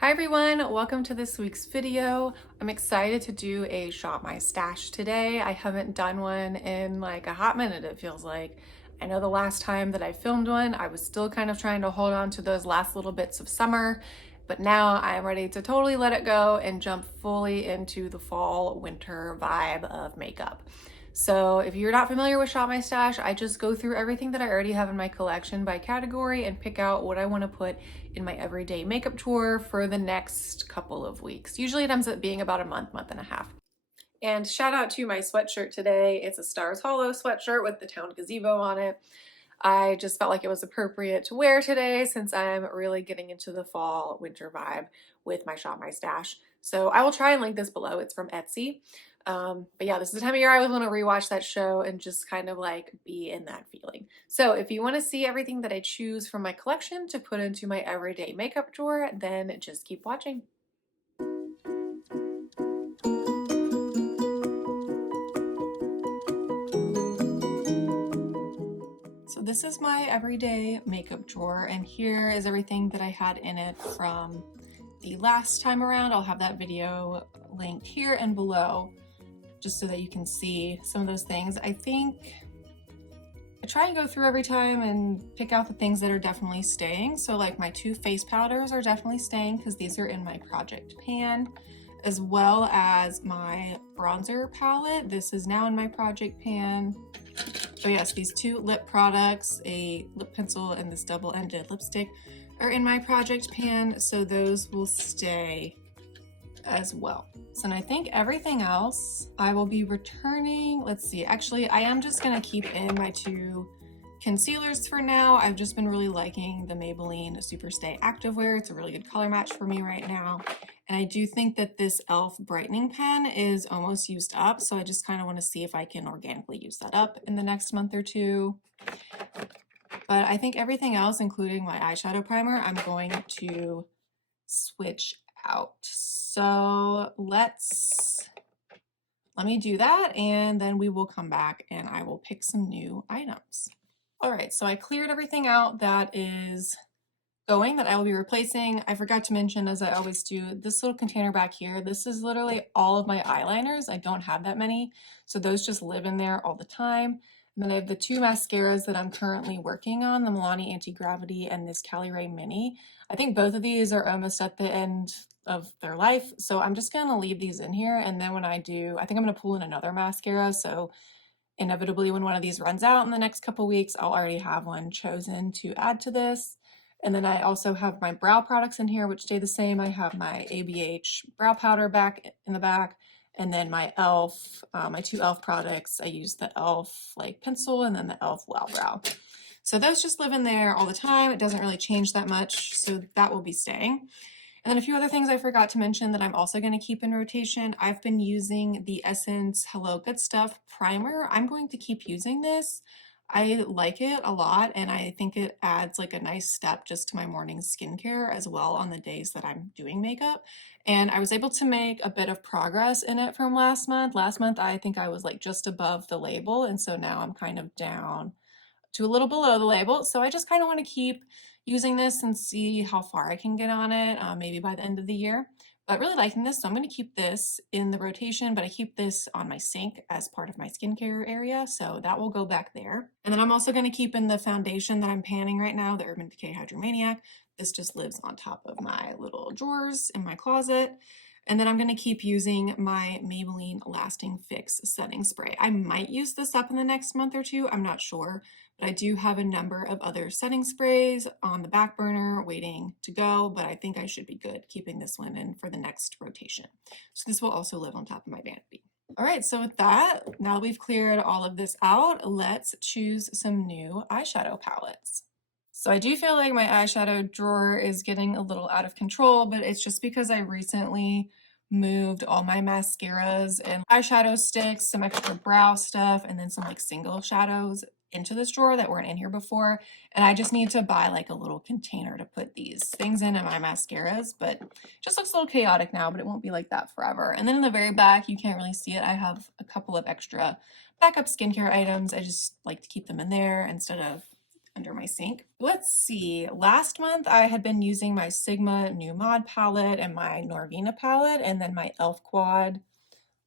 Hi everyone, welcome to this week's video. I'm excited to do a Shop My Stash today. I haven't done one in like a hot minute, it feels like. I know the last time that I filmed one, I was still kind of trying to hold on to those last little bits of summer, but now I'm ready to totally let it go and jump fully into the fall winter vibe of makeup. So if you're not familiar with Shop My Stash, I just go through everything that I already have in my collection by category and pick out what I want to put in my everyday makeup drawer for the next couple of weeks. Usually it ends up being about a month and a half. And shout out to my sweatshirt today. It's a Stars Hollow sweatshirt with the town gazebo on it. I just felt like it was appropriate to wear today since I'm really getting into the fall winter vibe with my Shop My Stash. So I will try and link this below. It's from Etsy. But yeah, this is the time of year I always want to rewatch that show and just kind of like be in that feeling. So if you want to see everything that I choose from my collection to put into my everyday makeup drawer, then just keep watching. So this is my everyday makeup drawer, and here is everything that I had in it from the last time around. I'll have that video linked here and below just so that you can see some of those things. I think I try and go through every time and pick out the things that are definitely staying. So like my two face powders are definitely staying because these are in my project pan, as well as my bronzer palette. This is now in my project pan. So yes, these two lip products, a lip pencil and this double-ended lipstick, are in my project pan, so those will stay as well. So and I think everything else I will be returning. Let's see, actually I am just gonna keep in my two concealers for now. I've just been really liking the Maybelline Super Stay Activewear. It's a really good color match for me right now. And I do think that this e.l.f. brightening pen is almost used up, so I just kind of want to see if I can organically use that up in the next month or two. But I think everything else, including my eyeshadow primer, I'm going to switch out. So let me do that, and then we will come back and I will pick some new items. All right, so I cleared everything out that is going, that I will be replacing. I forgot to mention, as I always do, this little container back here. This is literally all of my eyeliners. I don't have that many, so those just live in there all the time. And then I have the two mascaras that I'm currently working on, the Milani Anti-Gravity and this Cali Ray Mini. I think both of these are almost at the end of their life, so I'm just gonna leave these in here, and then when I do, I think I'm gonna pull in another mascara, so inevitably when one of these runs out in the next couple weeks, I'll already have one chosen to add to this. And then I also have my brow products in here, which stay the same. I have my ABH brow powder back in the back, and then my e.l.f., my two e.l.f. products. I use the e.l.f. like pencil and then the e.l.f. Wow Brow. So those just live in there all the time. It doesn't really change that much, so that will be staying. And then a few other things I forgot to mention that I'm also going to keep in rotation. I've been using the Essence Hello Good Stuff primer. I'm going to keep using this. I like it a lot, and I think it adds like a nice step just to my morning skincare as well on the days that I'm doing makeup. And I was able to make a bit of progress in it from last month. Last month, I think I was like just above the label, and so now I'm kind of down to a little below the label. So I just kind of want to keep using this and see how far I can get on it, maybe by the end of the year. But really liking this, so I'm going to keep this in the rotation, but I keep this on my sink as part of my skincare area, so that will go back there. And then I'm also going to keep in the foundation that I'm panning right now, the Urban Decay Hydromaniac. This just lives on top of my little drawers in my closet. And then I'm going to keep using my Maybelline Lasting Fix setting spray. I might use this up in the next month or two, I'm not sure. But I do have a number of other setting sprays on the back burner waiting to go, but I think I should be good keeping this one in for the next rotation. So this will also live on top of my vanity. All right, so with that, now that we've cleared all of this out, let's choose some new eyeshadow palettes. So I do feel like my eyeshadow drawer is getting a little out of control, but it's just because I recently moved all my mascaras and eyeshadow sticks, some extra brow stuff, and then some like single shadows into this drawer that weren't in here before, and I just need to buy like a little container to put these things in my mascaras, but it just looks a little chaotic now, but it won't be like that forever. And then in the very back, you can't really see it, I have a couple of extra backup skincare items. I just like to keep them in there instead of under my sink. Let's see, last month I had been using my Sigma New Mod palette and my Norvina palette, and then my e.l.f. quad.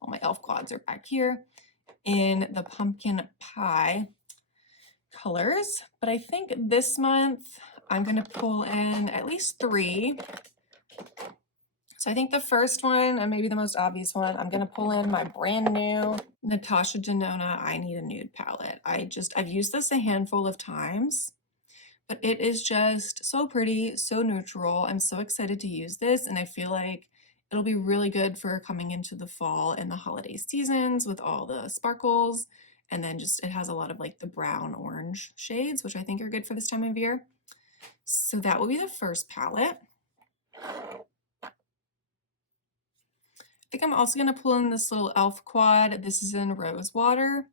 All my e.l.f. quads are back here in the pumpkin pie colors. But I think this month I'm going to pull in at least 3. So I think the first one, and maybe the most obvious one, I'm going to pull in my brand new Natasha Denona I Need a Nude palette. I've used this a handful of times, but it is just so pretty, so neutral. I'm so excited to use this, and I feel like it'll be really good for coming into the fall and the holiday seasons with all the sparkles. And then just it has a lot of like the brown orange shades, which I think are good for this time of year. So that will be the first palette. I think I'm also going to pull in this little e.l.f. quad. This is in Rose Water.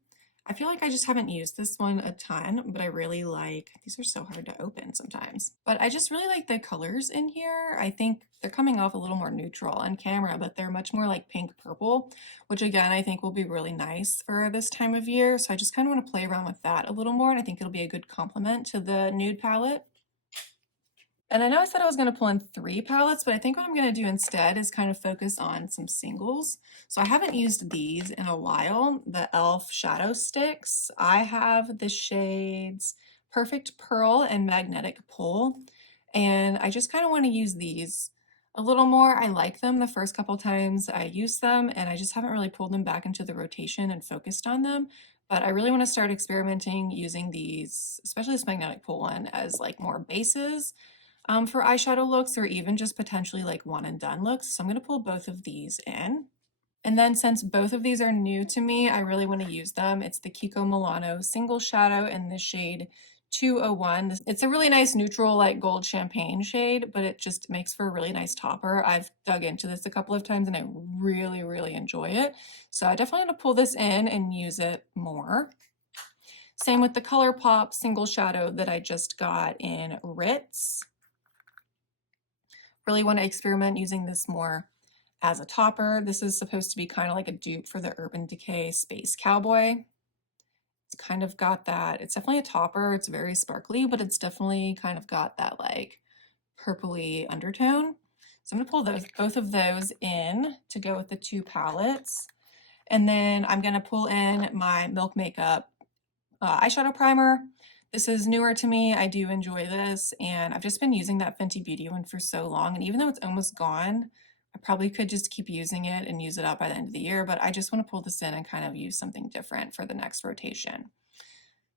I feel like I just haven't used this one a ton, but I really like, these are so hard to open sometimes, but I just really like the colors in here. I think they're coming off a little more neutral on camera, but they're much more like pink purple, which again, I think will be really nice for this time of year. So I just kind of want to play around with that a little more. And I think it'll be a good complement to the nude palette. And I know I said I was going to pull in 3 palettes, but I think what I'm going to do instead is kind of focus on some singles. So I haven't used these in a while, the e.l.f. Shadow Sticks. I have the shades Perfect Pearl and Magnetic Pull, and I just kind of want to use these a little more. I like them the first couple times I used them, and I just haven't really pulled them back into the rotation and focused on them. But I really want to start experimenting using these, especially this Magnetic Pull one, as like more bases for eyeshadow looks, or even just potentially like one and done looks. So I'm going to pull both of these in. And then since both of these are new to me, I really want to use them. It's the Kiko Milano Single Shadow in the shade 201. It's a really nice neutral like gold champagne shade, but it just makes for a really nice topper. I've dug into this a couple of times and I really, really enjoy it. So I definitely want to pull this in and use it more. Same with the ColourPop Single Shadow that I just got in Ritz. Really want to experiment using this more as a topper. This is supposed to be kind of like a dupe for the Urban Decay Space Cowboy. It's kind of got that, it's definitely a topper. It's very sparkly, but it's definitely kind of got that like purpley undertone. So I'm going to pull both of those in to go with the 2 palettes. And then I'm going to pull in my Milk Makeup eyeshadow primer. This is newer to me. I do enjoy this, and I've just been using that Fenty Beauty one for so long, and even though it's almost gone, I probably could just keep using it and use it up by the end of the year, but I just want to pull this in and kind of use something different for the next rotation.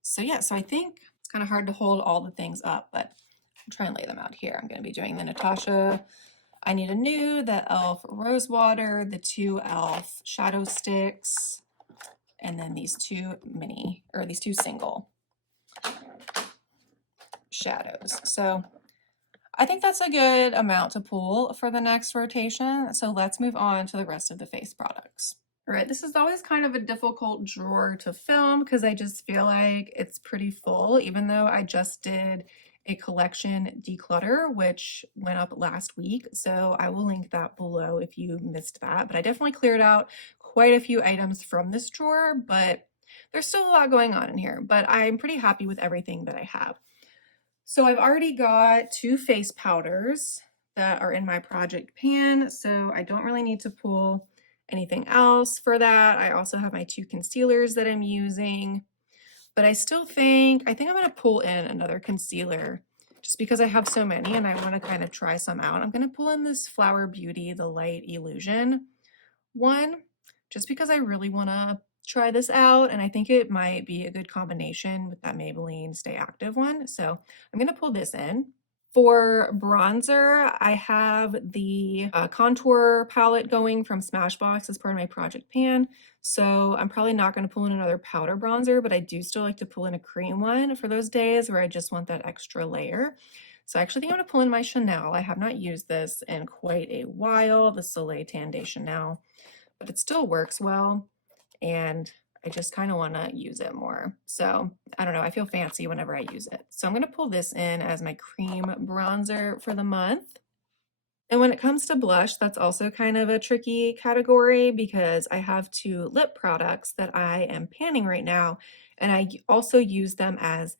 So yeah, so I think it's kind of hard to hold all the things up, but I'll try and lay them out here. I'm going to be doing the Natasha I Need a Nude, the e.l.f. Rose Water, the 2 e.l.f. Shadow Sticks, and then these 2 single shadows. So I think that's a good amount to pull for the next rotation. So let's move on to the rest of the face products. All right, this is always kind of a difficult drawer to film because I just feel like it's pretty full, even though I just did a collection declutter, which went up last week. So I will link that below if you missed that. But I definitely cleared out quite a few items from this drawer, but there's still a lot going on in here. But I'm pretty happy with everything that I have. So I've already got 2 face powders that are in my project pan, so I don't really need to pull anything else for that. I also have my 2 concealers that I'm using, but I think I'm going to pull in another concealer just because I have so many and I want to kind of try some out. I'm going to pull in this Flower Beauty, the Light Illusion one, just because I really want to try this out, and I think it might be a good combination with that Maybelline Stay Active one. So I'm going to pull this in. For bronzer, I have the contour palette going from Smashbox as part of my project pan. So I'm probably not going to pull in another powder bronzer, but I do still like to pull in a cream one for those days where I just want that extra layer. So I actually think I'm going to pull in my Chanel. I have not used this in quite a while, the Soleil Tan de Chanel, but it still works well. And I just kind of want to use it more. So I don't know, I feel fancy whenever I use it. So I'm going to pull this in as my cream bronzer for the month. And when it comes to blush, that's also kind of a tricky category because I have 2 lip products that I am panning right now. And I also use them as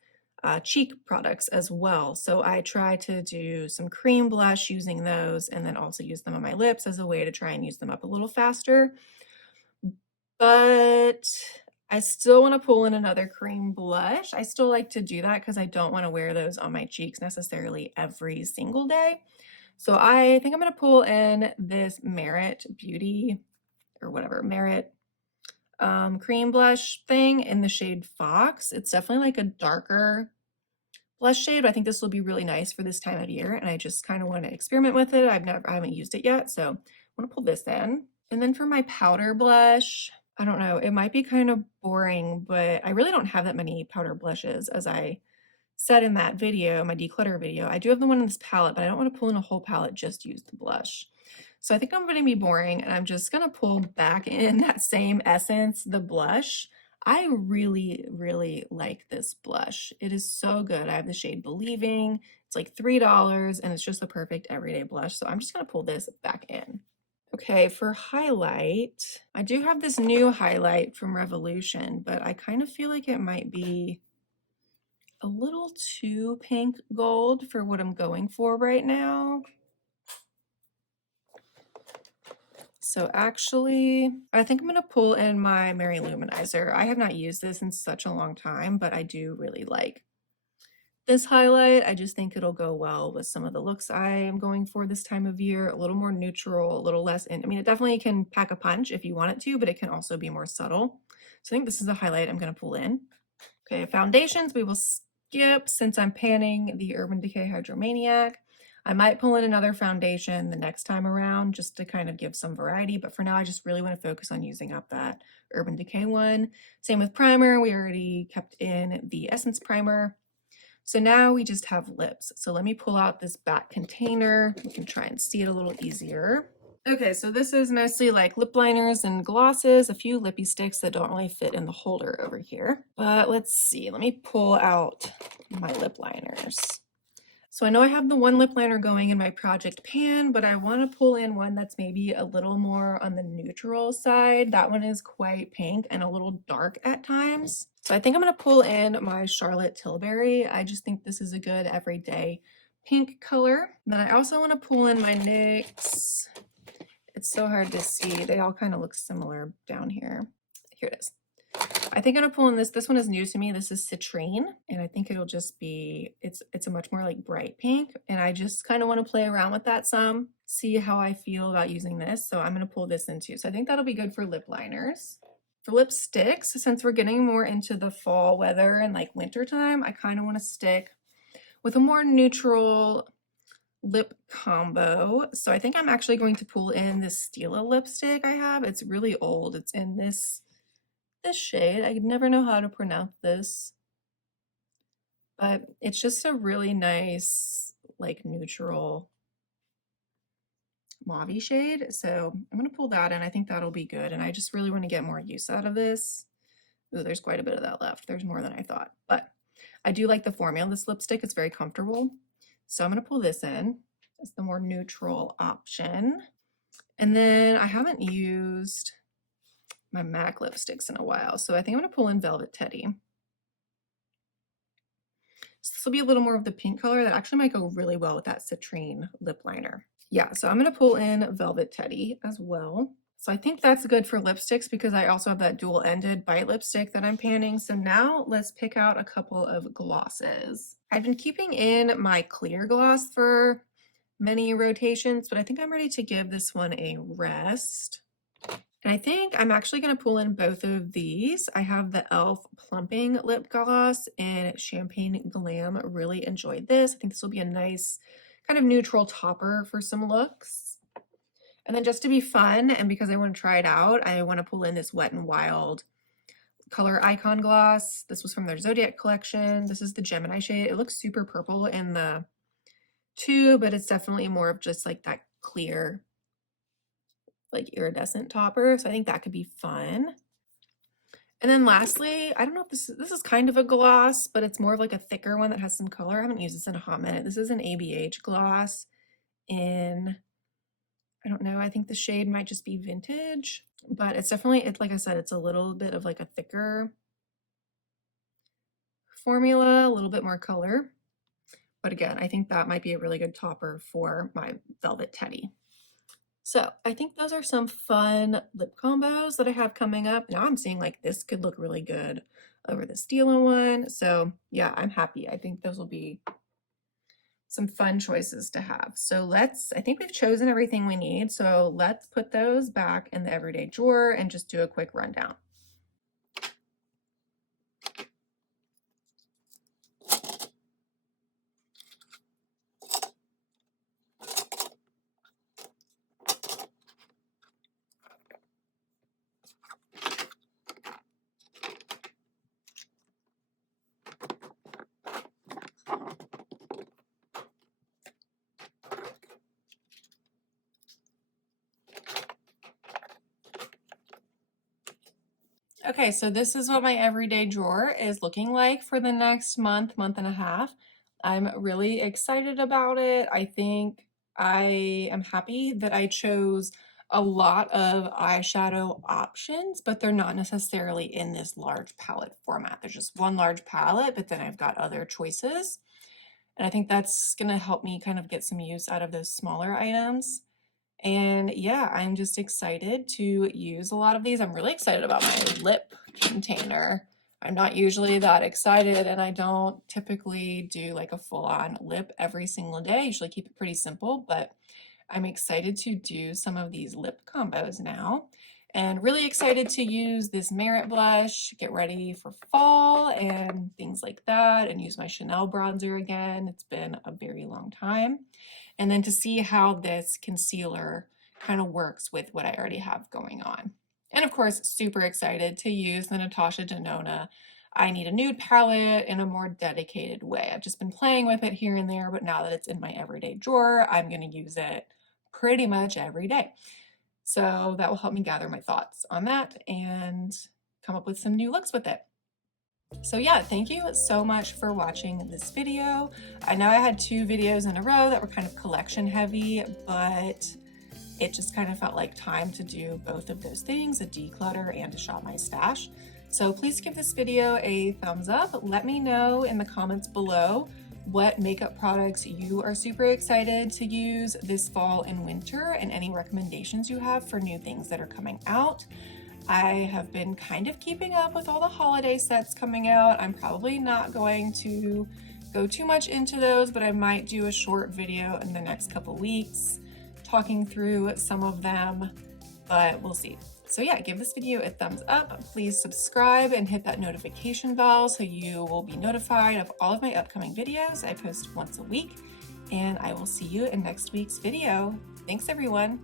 cheek products as well. So I try to do some cream blush using those and then also use them on my lips as a way to try and use them up a little faster. But I still want to pull in another cream blush. I still like to do that because I don't want to wear those on my cheeks necessarily every single day. So I think I'm going to pull in this Merit Beauty or whatever, Merit cream blush thing in the shade Fox. It's definitely like a darker blush shade, but I think this will be really nice for this time of year. And I just kind of want to experiment with it. I haven't used it yet. So I want to pull this in. And then for my powder blush, I don't know, it might be kind of boring, but I really don't have that many powder blushes. As I said in that video, my declutter video, I do have the one in this palette, but I don't want to pull in a whole palette, just use the blush. So I think I'm going to be boring and I'm just going to pull back in that same essence, the blush. I really, really like this blush. It is so good. I have the shade Believing. It's like $3 and it's just the perfect everyday blush. So I'm just going to pull this back in. Okay, for highlight, I do have this new highlight from Revolution, but I kind of feel like it might be a little too pink gold for what I'm going for right now. So actually, I think I'm going to pull in my Mary Luminizer. I have not used this in such a long time, but I do really like this highlight. I just think it'll go well with some of the looks I am going for this time of year. A little more neutral, a little less I mean, it definitely can pack a punch if you want it to, but it can also be more subtle. So I think this is a highlight I'm going to pull in. Okay, foundations we will skip since I'm panning the Urban Decay Hydromaniac. I might pull in another foundation the next time around just to kind of give some variety, but for now I just really want to focus on using up that Urban Decay one. Same with primer, we already kept in the Essence Primer. So now we just have lips. So let me pull out this back container. You can try and see it a little easier. Okay, so this is mostly like lip liners and glosses, a few lippy sticks that don't really fit in the holder over here. But let's see, let me pull out my lip liners. So I know I have the one lip liner going in my project pan, but I want to pull in one that's maybe a little more on the neutral side. That one is quite pink and a little dark at times. So I think I'm going to pull in my Charlotte Tilbury. I just think this is a good everyday pink color. Then I also want to pull in my NYX. It's so hard to see. They all kind of look similar down here. Here it is. I think I'm gonna pull in this. This one is new to me. This is Citrine, and I think it'll just be, it's a much more like bright pink, and I just kind of want to play around with that some, see how I feel about using this. So I'm gonna pull this in too. So I think that'll be good for lip liners. For lipsticks, since we're getting more into the fall weather and like winter time, I kind of want to stick with a more neutral lip combo. So I think I'm actually going to pull in this Stila lipstick I have. It's really old. It's in this shade. I never know how to pronounce this, but it's just a really nice like neutral mauve shade. So I'm going to pull that in. I think that'll be good. And I just really want to get more use out of this. Ooh, there's quite a bit of that left. There's more than I thought, but I do like the formula of this lipstick. It's very comfortable. So I'm going to pull this in as the more neutral option. And then I haven't used my MAC lipsticks in a while, so I think I'm going to pull in Velvet Teddy. So this will be a little more of the pink color that actually might go really well with that Citrine lip liner. Yeah, so I'm going to pull in Velvet Teddy as well. So I think that's good for lipsticks because I also have that dual-ended bite lipstick that I'm panning. So now let's pick out a couple of glosses. I've been keeping in my clear gloss for many rotations, but I think I'm ready to give this one a rest. And I think I'm actually going to pull in both of these. I have the e.l.f. Plumping Lip Gloss in Champagne Glam. Really enjoyed this. I think this will be a nice kind of neutral topper for some looks. And then just to be fun, and because I want to try it out, I want to pull in this Wet n Wild Color Icon Gloss. This was from their Zodiac collection. This is the Gemini shade. It looks super purple in the tube, but it's definitely more of just like that clear, like iridescent topper. So I think that could be fun. And then lastly, I don't know if this is kind of a gloss, but it's more of like a thicker one that has some color. I haven't used this in a hot minute. This is an ABH gloss in, I don't know, I think the shade might just be Vintage, but it's definitely, like I said, it's a little bit of like a thicker formula, a little bit more color. But again, I think that might be a really good topper for my velvet teddy. So I think those are some fun lip combos that I have coming up. Now I'm seeing like this could look really good over the Stila one. So yeah, I'm happy. I think those will be some fun choices to have. So I think we've chosen everything we need. So let's put those back in the everyday drawer and just do a quick rundown. Okay, so this is what my everyday drawer is looking like for the next month and a half. I'm really excited about it. I think I am happy that I chose a lot of eyeshadow options, but they're not necessarily in this large palette format. There's just one large palette, but then I've got other choices. And I think that's gonna help me kind of get some use out of those smaller items. And yeah, I'm just excited to use a lot of these. I'm really excited about my lip container. I'm not usually that excited, and I don't typically do like a full-on lip every single day. I usually keep it pretty simple, but I'm excited to do some of these lip combos now. And really excited to use this Merit blush, get ready for fall and things like that, and use my Chanel bronzer again. It's been a very long time. And then to see how this concealer kind of works with what I already have going on. And of course, super excited to use the Natasha Denona I Need a Nude palette in a more dedicated way. I've just been playing with it here and there, but now that it's in my everyday drawer, I'm going to use it pretty much every day. So that will help me gather my thoughts on that and come up with some new looks with it. So yeah, thank you so much for watching this video. I know I had 2 videos in a row that were kind of collection heavy, but it just kind of felt like time to do both of those things, a declutter and to shop my stash. So please give this video a thumbs up. Let me know in the comments below what makeup products you are super excited to use this fall and winter, and any recommendations you have for new things that are coming out. I have been kind of keeping up with all the holiday sets coming out. I'm probably not going to go too much into those, but I might do a short video in the next couple weeks talking through some of them, but we'll see. So yeah, give this video a thumbs up. Please subscribe and hit that notification bell so you will be notified of all of my upcoming videos. I post once a week, and I will see you in next week's video. Thanks everyone.